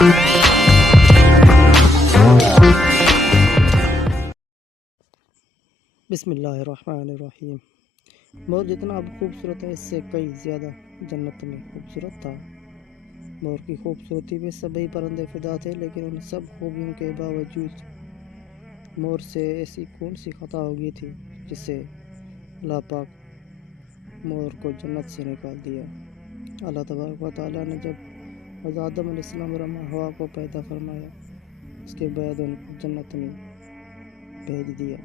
بسم اللہ الرحمن الرحیم۔ مور جتنا اب خوبصورت ہے اس سے کئی زیادہ جنت میں خوبصورت تھا۔ مور کی خوبصورتی میں سبھی پرندے فدا تھے، لیکن ان سب خوبیوں کے باوجود مور سے ایسی کون سی خطا ہو گئی تھی جس سے اللہ پاک مور کو جنت سے نکال دیا۔ اللہ تبارک و تعالیٰ نے جب حضرت آدم علیہ السلام اور اماں حوا کو پیدا فرمایا، اس کے بعد ان کو جنت میں بھیج دیا۔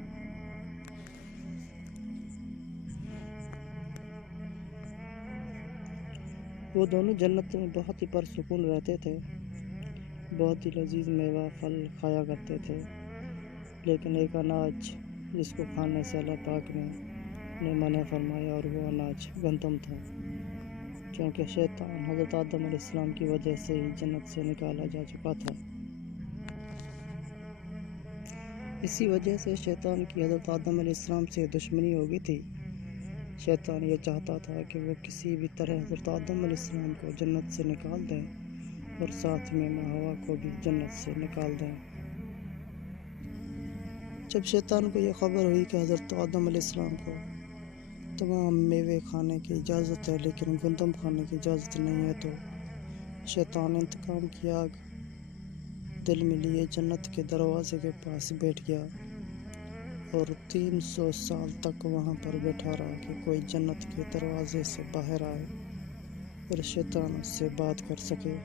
وہ دونوں جنت میں بہت ہی پرسکون رہتے تھے، بہت ہی لذیذ میوہ پھل کھایا کرتے تھے، لیکن ایک اناج جس کو کھانے سے اللہ پاک نے منع فرمایا، اور وہ اناج گندم تھا، کیونکہ شیطان حضرت آدم علیہ السلام کی وجہ سے ہی جنت سے نکالا جا چکا تھا۔ اسی وجہ سے شیطان کی حضرت آدم علیہ السلام سے دشمنی ہو گئی تھی۔ شیطان یہ چاہتا تھا کہ وہ کسی بھی طرح حضرت آدم علیہ السلام کو جنت سے نکال دیں اور ساتھ میں ماں حوا کو بھی جنت سے نکال دیں۔ جب شیطان کو یہ خبر ہوئی کہ حضرت آدم علیہ السلام کو تمام میوے کھانے کی اجازت ہے لیکن گندم کھانے کی اجازت نہیں ہے، تو شیطان انتقام کی آگ دل میں لیے جنت کے دروازے کے پاس بیٹھ گیا اور 300 سال تک وہاں پر بیٹھا رہا کہ کوئی جنت کے دروازے سے باہر آئے اور شیطان اس سے بات کر سکے۔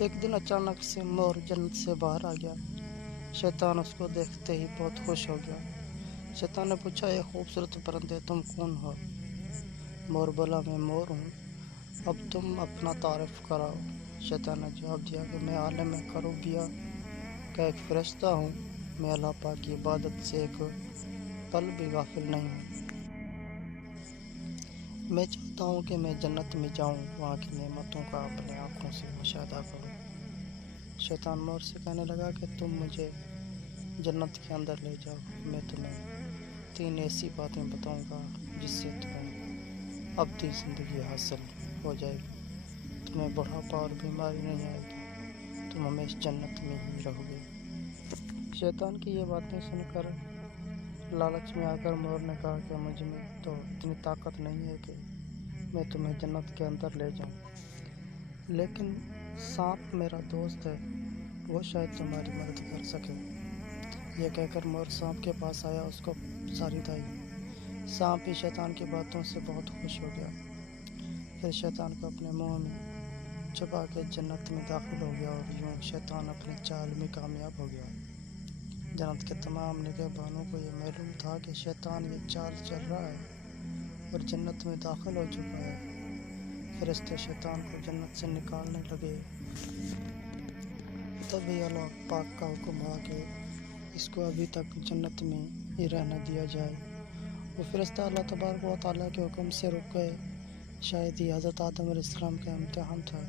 ایک دن اچانک سے مور جنت سے باہر آ گیا۔ شیطان اس کو دیکھتے ہی بہت خوش ہو گیا۔ شیطان نے پوچھا، اے خوبصورت پرندے، تم کون ہو؟ مور بولا، میں مور ہوں، اب تم اپنا تعارف کراؤ۔ شیطان نے جواب دیا کہ میں عالم کروبیہ کا ایک فرشتہ ہوں، میں اللہ پاک کی عبادت سے ایک پل بھی غافل نہیں ہوں۔ میں چاہتا ہوں کہ میں جنت میں جاؤں، وہاں کی نعمتوں کا اپنے آنکھوں سے مشاہدہ کروں۔ شیطان مور سے کہنے لگا کہ تم مجھے جنت کے اندر لے جاؤ، میں تمہیں 3 ایسی باتیں بتاؤں گا جس سے تمہیں ابدی زندگی حاصل ہو جائے گی، تمہیں بڑھاپا اور بیماری نہیں آئے گی، تم ہمیشہ جنت میں ہی رہو گے۔ شیطان کی یہ باتیں سن کر لالچ میں آ کر مور نے کہا کہ مجھ میں تو اتنی طاقت نہیں ہے کہ میں تمہیں جنت کے اندر لے جاؤں، لیکن سانپ میرا دوست ہے، وہ شاید تمہاری مدد کر سکے۔ یہ کہہ کر مور سانپ کے پاس آیا، اس کو ساری دائی۔ سانپ بھی شیطان کی باتوں سے بہت خوش ہو گیا، پھر شیطان کو اپنے منہ میں چھپا کے جنت میں داخل ہو گیا، اور یوں شیطان اپنی چال میں کامیاب ہو گیا۔ جنت کے تمام نگہبانوں کو یہ معلوم تھا کہ شیطان یہ چال چل رہا ہے اور جنت میں داخل ہو چکا ہے۔ فرشتے شیطان کو جنت سے نکالنے لگے، تبھی اللہ پاک کا حکم ہوا کہ اس کو ابھی تک جنت میں ہی رہنے دیا جائے۔ وہ فرشتہ اللہ تبارک و تعالیٰ کے حکم سے رک گئے۔ شاید ہی حضرت آدم علیہ السلام کا امتحان تھا۔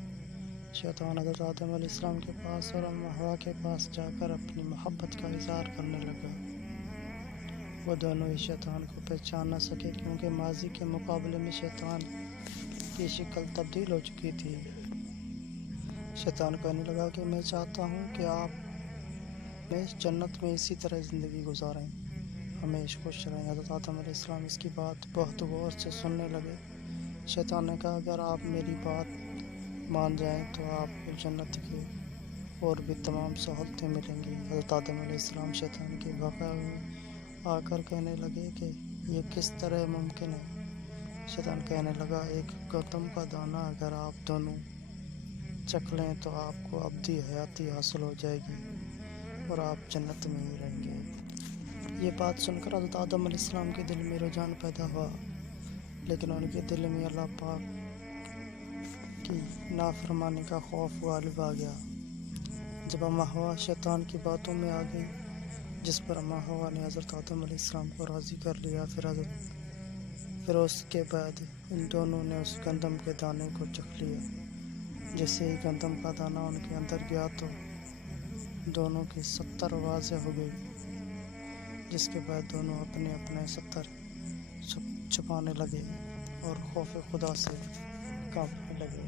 شیطان حضرت آدم علیہ السلام کے پاس اور اماں حوا کے پاس جا کر اپنی محبت کا اظہار کرنے لگا۔ وہ دونوں ہی شیطان کو پہچان نہ سکے، کیونکہ ماضی کے مقابلے میں شیطان کی شکل تبدیل ہو چکی تھی۔ شیطان کہنے لگا کہ میں چاہتا ہوں کہ آپ ہمیشہ جنت میں اسی طرح زندگی گزاریں، ہمیشہ خوش رہیں۔ حضرت آدم علیہ السلام اس کی بات بہت غور سے سننے لگے۔ شیطان نے کہا، اگر آپ میری بات مان جائیں تو آپ کو جنت کی اور بھی تمام سہولتیں ملیں گی۔ حضرت آدم علیہ السلام شیطان کے بہکاوے میں آ کر کہنے لگے کہ یہ کس طرح ممکن ہے؟ شیطان کہنے لگا، ایک گندم کا دانہ اگر آپ دونوں چکھ لیں تو آپ کو ابدی حیاتی حاصل ہو جائے گی اور آپ جنت میں ہی رہیں گے۔ یہ بات سن کر حضرت آدم علیہ السلام کے دل میں رجحان پیدا ہوا، لیکن ان کے دل میں اللہ پاک کی نافرمانی کا خوف غالب آ گیا۔ جب اماں حوا شیطان کی باتوں میں آ گئی، جس پر اماں حوا نے حضرت آدم علیہ السلام کو راضی کر لیا، پھر اس کے بعد ان دونوں نے اس گندم کے دانے کو چکھ لیا۔ جیسے ہی گندم کا دانہ ان کے اندر گیا تو دونوں کی 70 واضح ہو گئی، جس کے بعد دونوں اپنے اپنے 70 چھپانے لگے اور خوف خدا سے کانپنے لگے۔